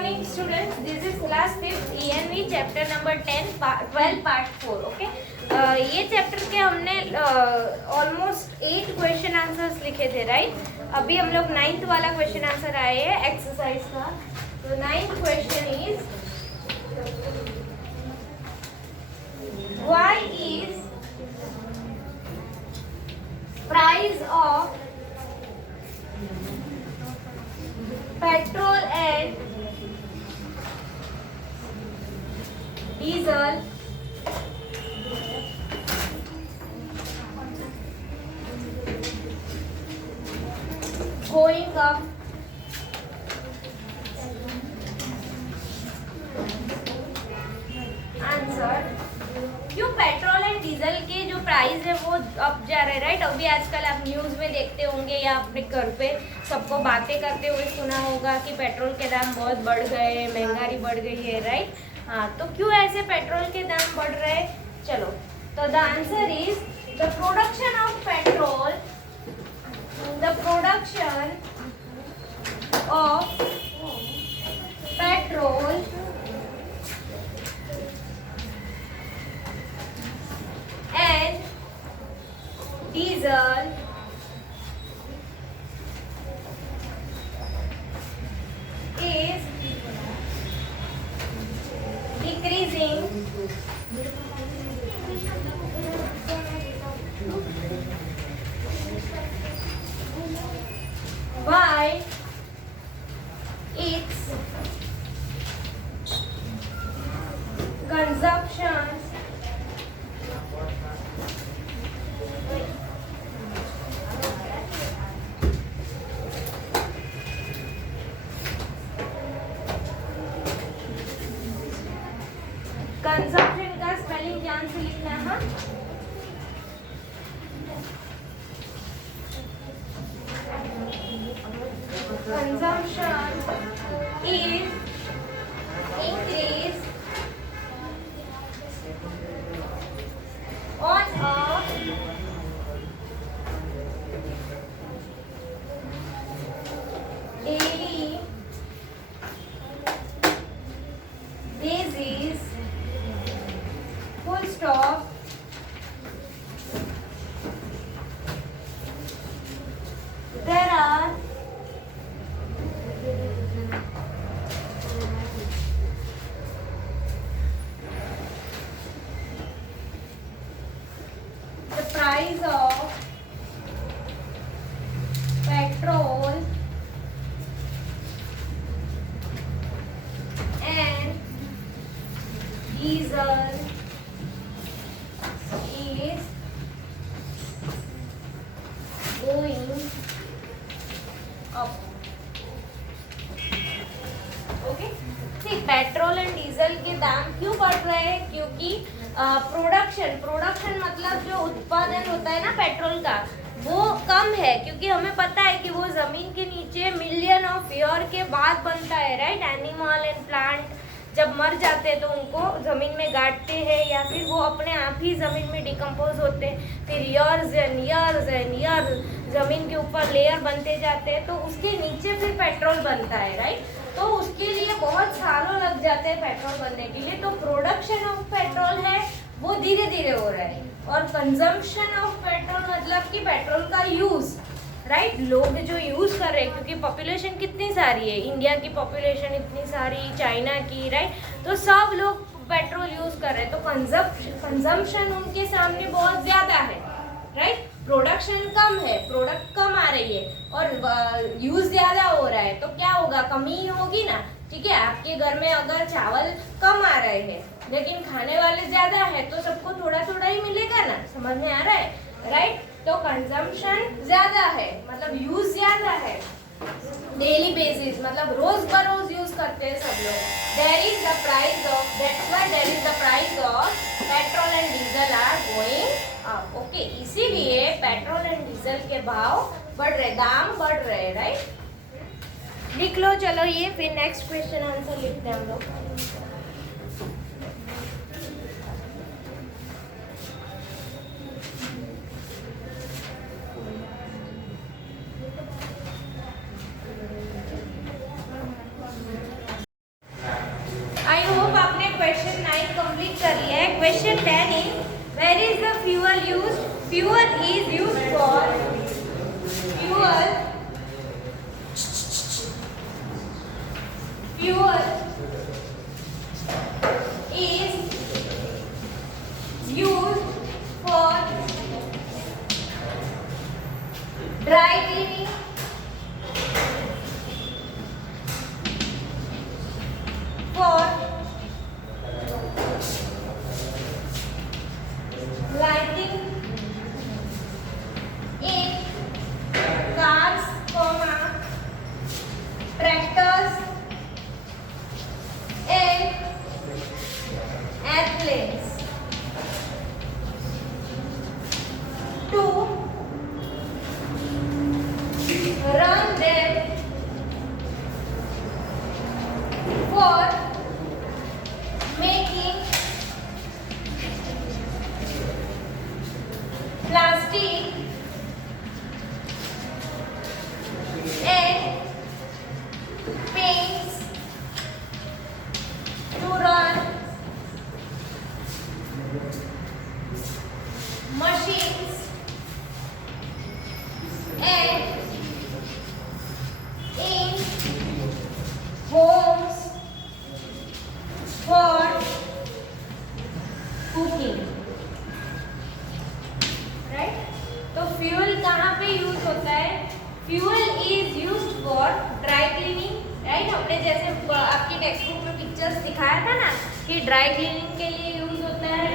morning students, this is class 5th ENV chapter number 10 12 part 4. ओके ये चैप्टर के हमने ऑलमोस्ट 8 क्वेश्चन आंसर्स लिखे थे, राइट। अभी हम लोग 9th वाला क्वेश्चन आंसर आए हैं एक्सरसाइज का। तो 9th question is why is price of petrol and diesel going up answer. क्यों पेट्रोल एंड डीजल के जो प्राइस है वो अप जा रहे हैं, राइट। अभी आजकल आप न्यूज़ में देखते होंगे या अपने घर पे सबको बातें करते हुए सुना होगा कि पेट्रोल के दाम बहुत बढ़ गए, महंगाई बढ़ गई है, राइट। हाँ, तो क्यों ऐसे पेट्रोल के दाम बढ़ रहे हैं? चलो, तो the answer is the production of petrol, the production of petrol and diesel is decreasing by its consumption consumption का स्पेलिंग ध्यान से लिखना है। Consumption is increase on a daily basis, full stop, there are the price of petrol and diesel is going up. Okay, ठीक। Petrol and diesel के दाम क्यों बढ़ रहे हैं? क्योंकि प्रोडक्शन मतलब जो उत्पादन होता है ना पेट्रोल का, वो कम है। क्योंकि हमें पता है कि वो जमीन के नीचे मिलियन ऑफ ईयर के बाद बनता है, राइट। एनिमल एंड प्लांट जब मर जाते हैं तो उनको ज़मीन में गाड़ते हैं या फिर वो अपने आप ही ज़मीन में डिकम्पोज होते हैं, फिर ईयर्स एंड ईयर्स ज़मीन के ऊपर लेयर बनते जाते हैं, तो उसके नीचे फिर पेट्रोल बनता है, राइट। तो उसके लिए बहुत सालों लग जाते हैं पेट्रोल बनने के लिए। तो प्रोडक्शन ऑफ पेट्रोल है वो धीरे धीरे हो रहा है, और कंजम्पशन ऑफ पेट्रोल मतलब कि पेट्रोल का यूज़, राइट। लोग जो यूज़ कर रहे हैं, क्योंकि पॉपुलेशन कितनी सारी है, इंडिया की पॉपुलेशन इतनी सारी, चाइना की, राइट। तो सब लोग पेट्रोल यूज़ कर रहे हैं, तो कंजम्पशन उनके सामने बहुत ज़्यादा है, राइट। प्रोडक्शन कम है, प्रोडक्ट कम आ रही है और यूज़ ज़्यादा हो रहा है, तो क्या होगा? कमी होगी ना, ठीक है। आपके घर में अगर चावल कम आ रहे हैं लेकिन खाने वाले ज़्यादा है, तो सबको थोड़ा थोड़ा ही मिलेगा ना, समझ में आ रहा है, राइट। तो कंजम्पशन ज्यादा है मतलब यूज ज्यादा है, डेली बेसिस मतलब रोज बरोज यूज करते हैं सब लोग। There is the price of, that's why there is the price of petrol and diesel are going up. Okay, इसीलिए पेट्रोल एंड डीजल के भाव बढ़ रहे, दाम बढ़ रहे, राइट। लिख लो, चलो ये, फिर नेक्स्ट क्वेश्चन आंसर लिखते हैं हम लोग। Question 10 is, where is the fuel used? Fuel is used for fuel is used for dry cleaning, for lighting in cars, tractors and airplanes. 2. Run them for making plastic and paints, to run machines and in homes for cooking. Right, तो फ्यूल कहाँ पे यूज होता है? Fuel is used for dry cleaning, right. हमने जैसे आपकी text book में पिक्चर्स दिखाया था ना कि ड्राई क्लीनिंग के लिए यूज होता है,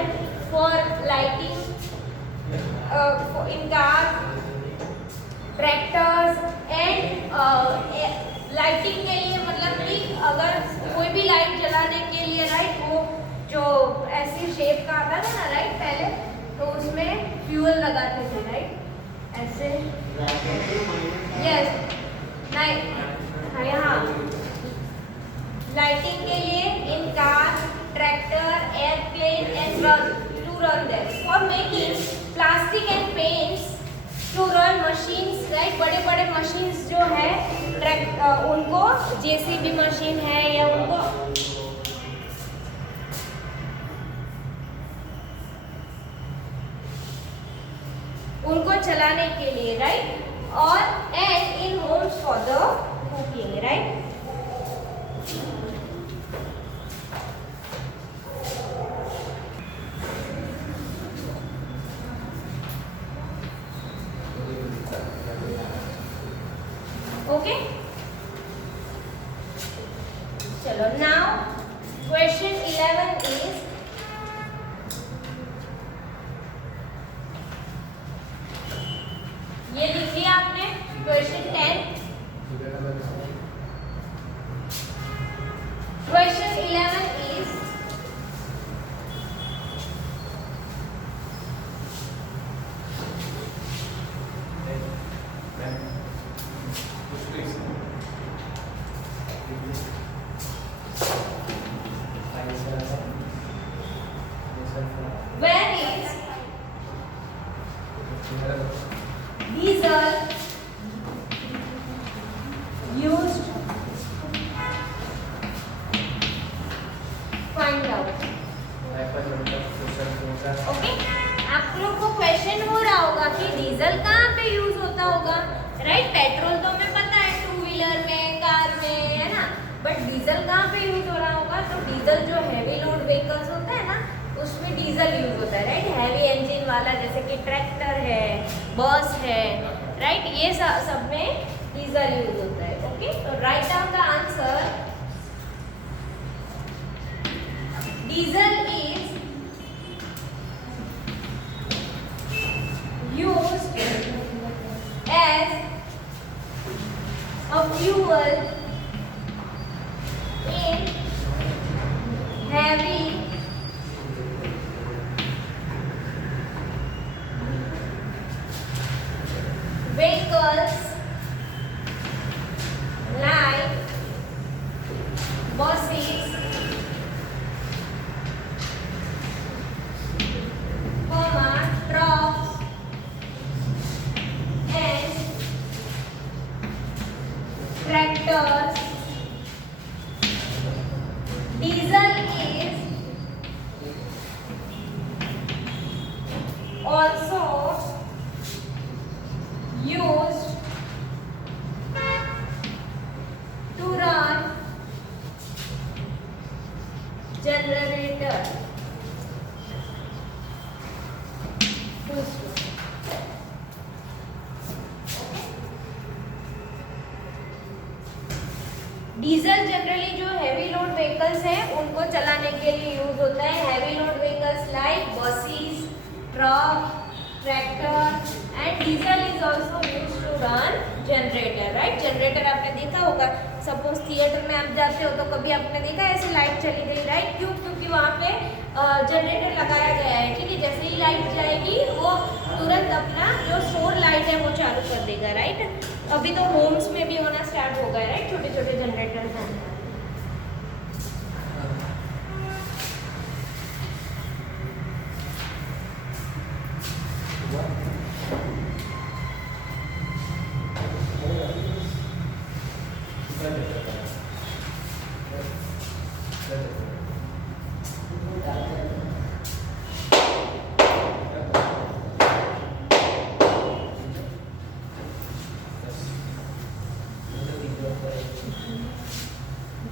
for lighting in car, tractors and lighting के लिए, मतलब कि अगर कोई भी लाइट जलाने के लिए, राइट, वो जो ऐसी शेप का आता था ना, राइट, पहले तो उसमें फ्यूल लगाते थे, राइट, ऐसे। यस, नहीं, यहाँ लाइटिंग के लिए in car, tractor, airplane and to run them, for making plastic and paints, to run machines, right. बड़े बड़े मशीन्स जो है उनको, जेसीबी मशीन है या उनको चलाने के लिए, राइट, और and in Holmes for the cooking, right. Okay, चलो, नाउ क्वेश्चन 11 इज, ये लिख लिया आपने क्वेश्चन 10। क्वेश्चन 11 is, where is diesel used? Find out. Okay, आप लोग को क्वेश्चन हो रहा होगा कि डीजल कहाँ पे यूज होता होगा, राइट। पेट्रोल तो हमें पता है, टू व्हीलर में, कार में, है ना, बट डीजल कहाँ पे यूज हो रहा होगा? तो डीजल जो हैवी लोड व्हीकल्स होता है ना, उसमें डीजल यूज होता है, राइट। हैवी इंजन वाला, जैसे कि ट्रैक्टर है, बस है, राइट, ये सब में डीजल यूज होता है। ओके, तो write down the answer, diesel is used as a fuel in heavy vehicles like buses, trucks and tractors. Diesel is generator. Diesel generally जो हैवी लोड व्हीकल्स हैं उनको चलाने के लिए यूज होता है। Heavy load vehicles like buses, truck, tractor and diesel is also used to run generator, right. Generator आपने देखा होगा, सपोज थिएटर में आप जाते हो तो कभी आपने देखा ऐसे लाइट चली गई, राइट। क्यों? क्योंकि वहाँ पे जनरेटर लगाया गया है, ठीक है। जैसे ही लाइट जाएगी वो तुरंत अपना जो शोर लाइट है वो चालू कर देगा, राइट। अभी तो होम्स में भी होना स्टार्ट हो गया, राइट, छोटे छोटे जनरेटर हैं।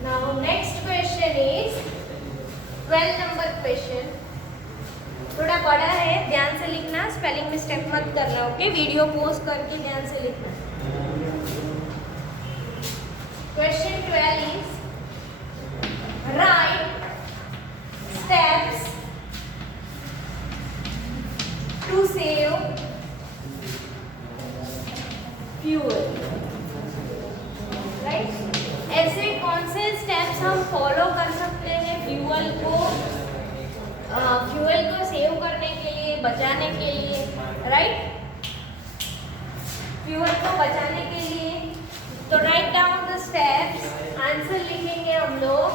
Now next question is 12 number question. थोड़ा बड़ा है, ध्यान से लिखना, स्पेलिंग मिस्टेक मत करना, ओके। वीडियो पॉज करके ध्यान से लिखना। Question 12 is write steps to save fuel, right. ऐसे कौन से स्टेप्स हम फॉलो कर सकते हैं फ्यूल को सेव करने के लिए, बचाने के लिए, राइट। फ्यूल को बचाने के लिए तो write down the steps, answer लिखेंगे हम लोग।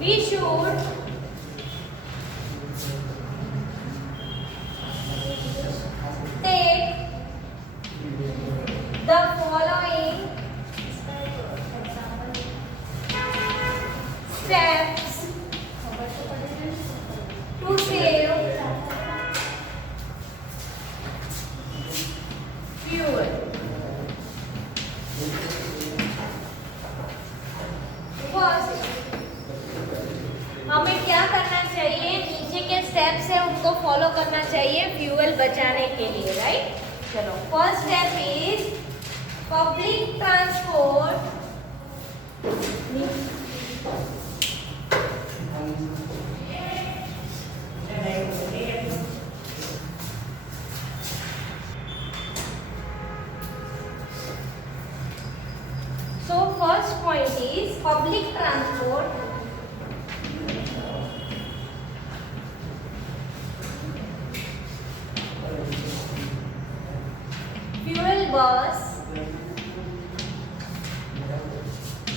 We should take the following steps to save fuel. First, हमें क्या करना चाहिए? नीचे के स्टेप्स है उनको फॉलो करना चाहिए फ्यूल बचाने के लिए, राइट। चलो, first step is public transport so first point is public transport fuel bus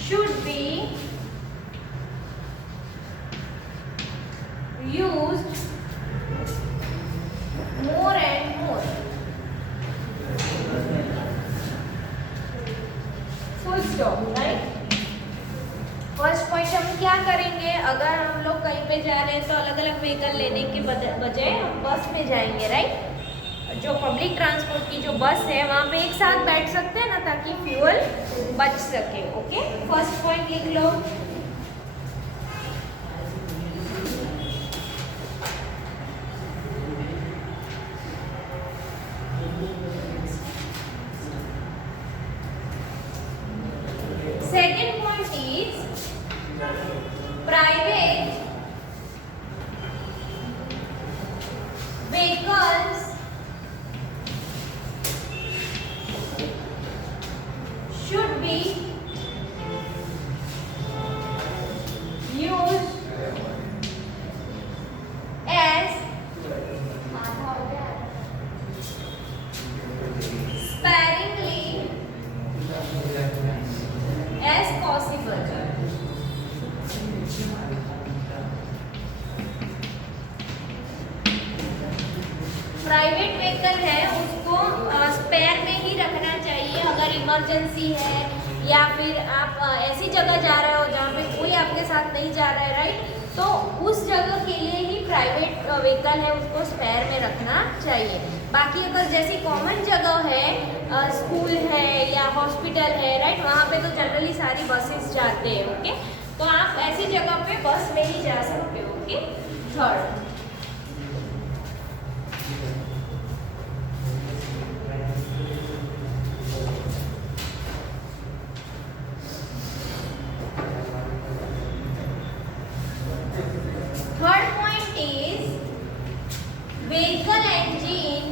should be used more and more. Full stop, right? First point हम क्या करेंगे, अगर हम लोग कहीं पे जा रहे हैं तो अलग अलग व्हीकल लेने के बजाय हम बस में जाएंगे, राइट। जो पब्लिक ट्रांसपोर्ट की जो बस है वहाँ पे एक साथ बैठ सकते हैं ना, ताकि फ्यूल बच सके, ओके। फर्स्ट पॉइंट लिख लो। Second point is private vehicles should be used as sparingly as possible. Private vehicle है उसको स्पेयर में ही रखना चाहिए। अगर इमरजेंसी है या फिर आप ऐसी जगह जा रहे हो जहाँ पे कोई आपके साथ नहीं जा रहा है, राइट, तो उस जगह के लिए ही प्राइवेट व्हीकल है उसको स्पेयर में रखना चाहिए। बाकी अगर जैसी कॉमन जगह है, स्कूल है या हॉस्पिटल है, राइट, वहाँ पे तो जनरली सारी बसेस जाते हैं, ओके। तो आप ऐसी जगह पे बस में ही जा सकते हो, okay. Third, point is vehicle engine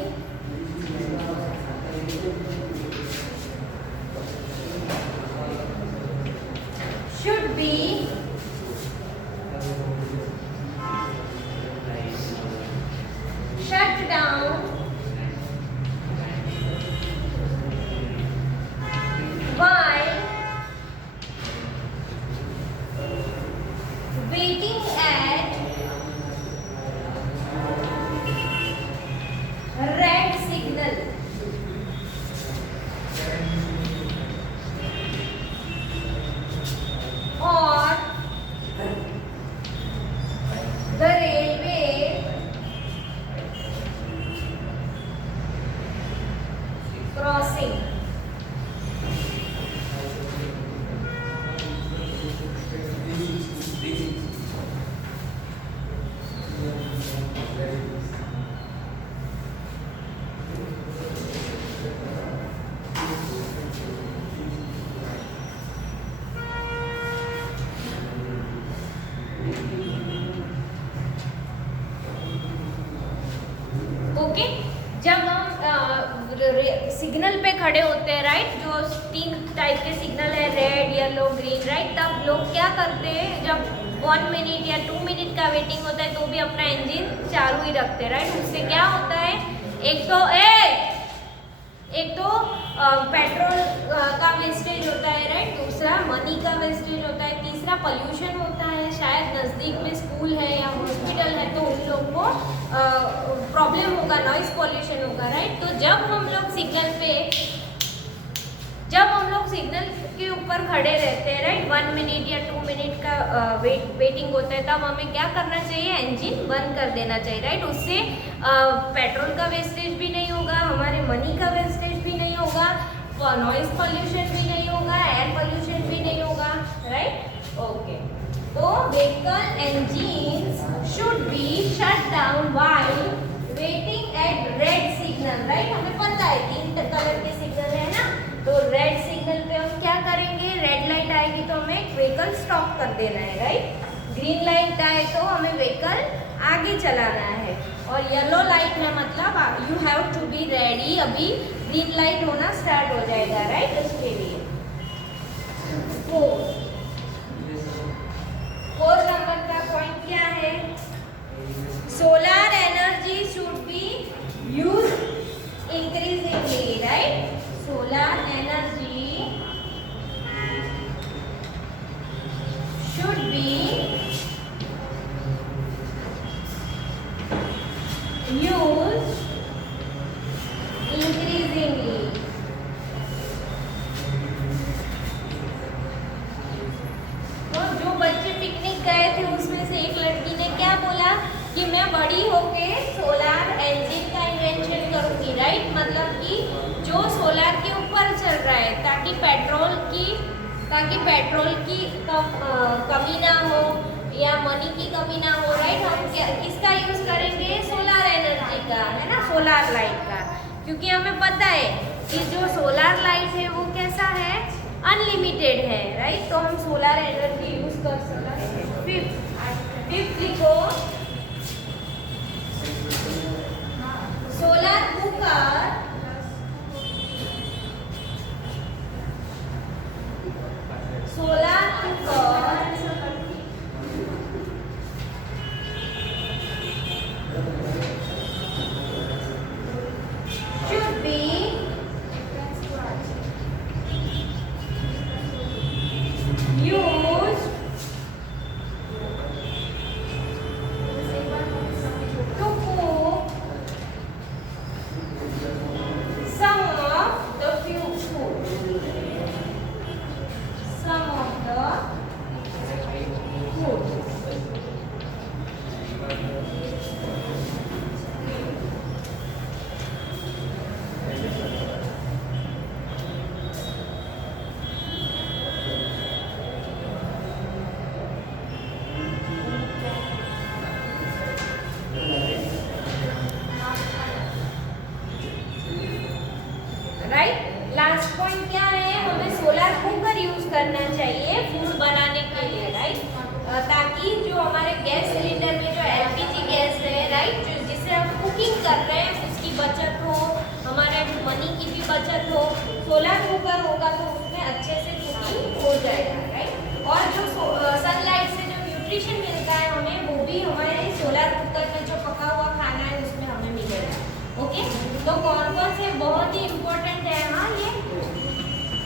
should be shut down while waiting at red signal. Or the railway crossing. Okay, जब हम सिग्नल पे खड़े होते हैं, राइट, जो 3 टाइप के सिग्नल है, रेड, येलो, ग्रीन, राइट, तब लोग क्या करते हैं, जब 1 मिनट या 2 मिनट का वेटिंग होता है तो भी अपना इंजन चालू ही रखते हैं, राइट। उससे क्या होता है, एक तो पेट्रोल का वेस्टेज होता है, राइट, दूसरा मनी का वेस्टेज होता है, तीसरा पोल्यूशन होता है, शायद नज़दीक में स्कूल है या हॉस्पिटल है तो उन लोग को प्रॉब्लम होगा, नॉइस पोल्यूशन होगा, राइट। तो जब हम लोग सिग्नल के ऊपर खड़े रहते हैं, राइट, 1 मिनट या 2 मिनट का वेटिंग होता है, तब हमें क्या करना चाहिए, इंजन बंद कर देना चाहिए, राइट। उससे पेट्रोल का वेस्टेज भी नहीं होगा, हमारे मनी का वेस्टेज भी नहीं होगा, नॉइस पोल्यूशन भी नहीं होगा, एयर पोल्यूशन भी नहीं होगा, राइट, ओके। तो vehicle engines should be shut down while waiting eight red signal, right. हमें पता है 3 कलर के सिग्नल है ना, तो रेड सिग्नल पे हम क्या करेंगे, रेड लाइट आएगी तो हमें व्हीकल स्टॉप कर देना है, राइट। ग्रीन लाइट आए तो हमें व्हीकल आगे चलाना है, और येलो लाइट में मतलब you have to be ready, अभी ग्रीन लाइट होना स्टार्ट हो जाएगा, राइट, उसके लिए। 4 नंबर का पॉइंट क्या है, solar energy should be use increasingly, right. Solar energy should be used increasingly. तो जो बच्चे पिकनिक गए थे उसमें से एक लड़की ने क्या बोला कि मैं बड़ी होके सोलार इंजन का इन्वेंशन करूंगी, राइट। मतलब कि जो सोलार के ऊपर चल रहा है ताकि पेट्रोल की कमी ना हो या मनी की कमी ना हो, राइट। हम किसका यूज करेंगे, सोलार एनर्जी का, है ना, सोलार लाइट का, क्योंकि हमें पता है कि जो सोलार लाइट है वो कैसा है, अनलिमिटेड है, राइट। तो हम सोलार एनर्जी यूज कर सकते हैं। फिफ्थ लिखो, solar cooker should be used to cook करना चाहिए फूड बनाने के लिए, राइट। ताकि जो हमारे गैस सिलेंडर में जो एलपीजी गैस है, राइट, जिससे हम कुकिंग कर रहे हैं उसकी बचत हो, हमारे मनी की भी बचत हो। सोलर कुकर होगा तो उसमें अच्छे से कुकिंग हो जाएगा, राइट। और जो सनलाइट से जो न्यूट्रिशन मिलता है हमें, वो भी हमारे सोलर कुकर में जो पका हुआ खाना है उसमें हमें मिलेगा। ओके, तो कौन कौन से बहुत ही इम्पोर्टेंट है हाँ ये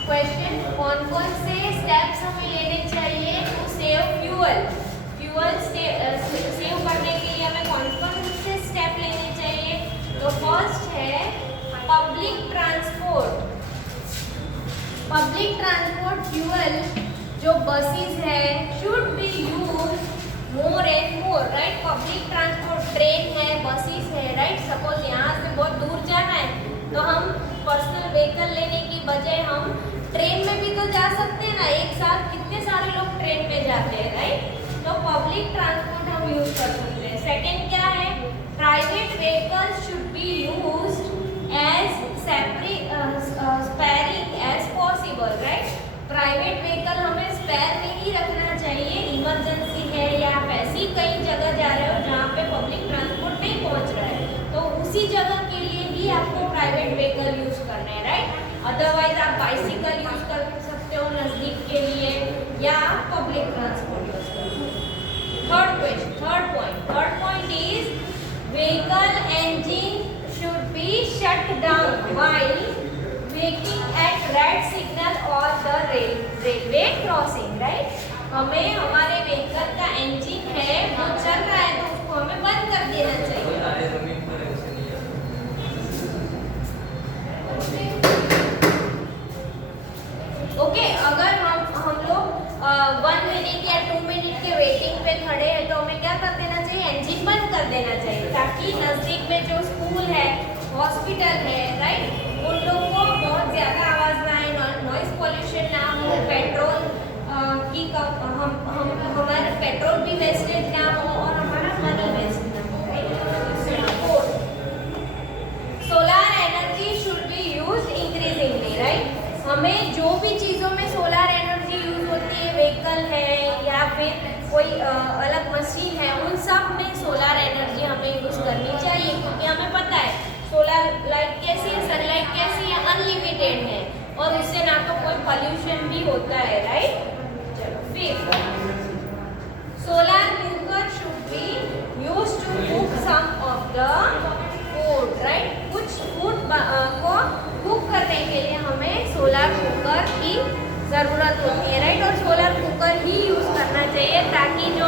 क्वेश्चन, कौन कौन से स्टेप्स हमें लेने चाहिए to save fuel. Fuel save करने के लिए हमें कौन कौन से स्टेप लेने चाहिए। तो फर्स्ट है public transport. Public transport fuel जो बसेस है should be use more and more, right. Public transport train है, बसेस है, राइट। सपोज यहाँ से बहुत दूर जाना है तो हम पर्सनल व्हीकल लेने की बजाय हम ट्रेन में भी तो जा सकते हैं ना। एक साथ कितने सारे लोग ट्रेन में जाते हैं, राइट। तो पब्लिक ट्रांसपोर्ट हम यूज कर सकते हैं। सेकंड क्या है, private vehicles should be used as sparing as possible, right. Private vehicle हमें स्पेयर में ही रखना चाहिए। इमरजेंसी है या आप ऐसी कई जगह जा रहे हो जहाँ पे पब्लिक ट्रांसपोर्ट नहीं पहुँच रहा है, तो उसी जगह के लिए ही आपको प्राइवेट व्हीकल यूज करना है, राइट। अदरवाइज आप बाइसिकल यूज कर सकते हो नज़दीक के लिए, या पब्लिक ट्रांसपोर्ट यूज कर सकते हो। Third point is vehicle engine should be shut down while waiting eight red signal और द रेलवे क्रॉसिंग, राइट। हमें हमारे व्हीकल का इंजन है वो चल रहा है तो उसको हमें बंद कर देना चाहिए। ओके, अगर हम लोग 1 मिनट या 2 मिनट के वेटिंग पे खड़े हैं तो हमें क्या कर देना चाहिए, इंजन बंद कर देना चाहिए, ताकि नज़दीक में जो स्कूल है, हॉस्पिटल है, राइट, उन लोगों को बहुत ज़्यादा आवाज़ ना आए, नॉइस पॉल्यूशन ना हो, पेट्रोल की हमारा पेट्रोल भी वेस्टेज ना हो और हमारा मनी वेस्ट ना हो। Solar energy should be used increasingly, right. हमें जो भी चीज़ों में सोलर एनर्जी यूज होती है, व्हीकल है या फिर कोई अलग मशीन है, उन सब में सोलर एनर्जी हमें यूज करनी चाहिए, क्योंकि हमें पता है सोलर लाइट कैसी है, सनलाइट कैसी है, अनलिमिटेड है और उससे ना तो कोई पॉल्यूशन भी होता है, राइट। चलो फिर solar cooker should be use to cook some of the food, right. कुछ फूड को कुक करने के लिए हमें सोलर कुकर की ज़रूरत होती है, राइट। और सोलर कुकर ही यूज़ करना चाहिए ताकि जो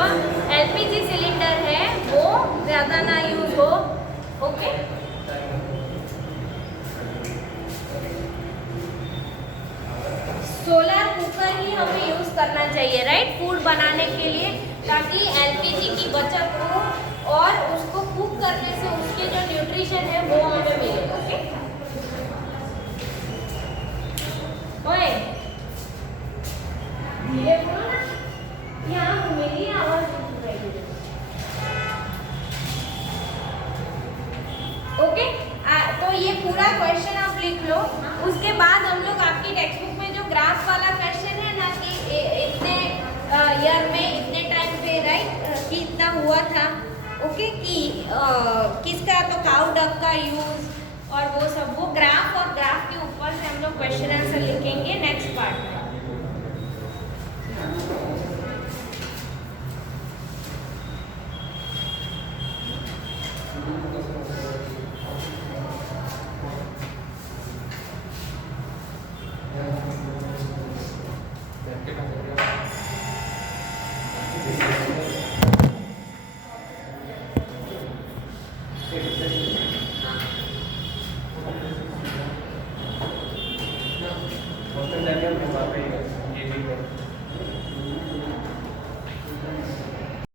एलपीजी सिलेंडर है वो ज़्यादा ना यूज़ हो। ओके, सोलर कुकर ही हमें यूज़ करना चाहिए, राइट, फूड बनाने के लिए, ताकि एलपीजी की बचत हो और उसको कुक करने से उसके जो न्यूट्रिशन है वो हमें मिले। ओके, ओए धीरे बोलो ना, यहाँ मेरी आवाज सुन रही है। ओके, तो ये पूरा क्वेश्चन आप लिख लो। उसके बाद हम लोग आपकी टेक्स्ट बुक में जो ग्राफ वाला क्वेश्चन है ना कि इतने ईयर में इतने टाइम पे, राइट, कि इतना हुआ था, ओके, कि किसका तो काउ डक का यूज और वो सब, वो ग्राफ और ग्राफ के ऊपर से हम लोग क्वेश्चन आंसर लिखेंगे।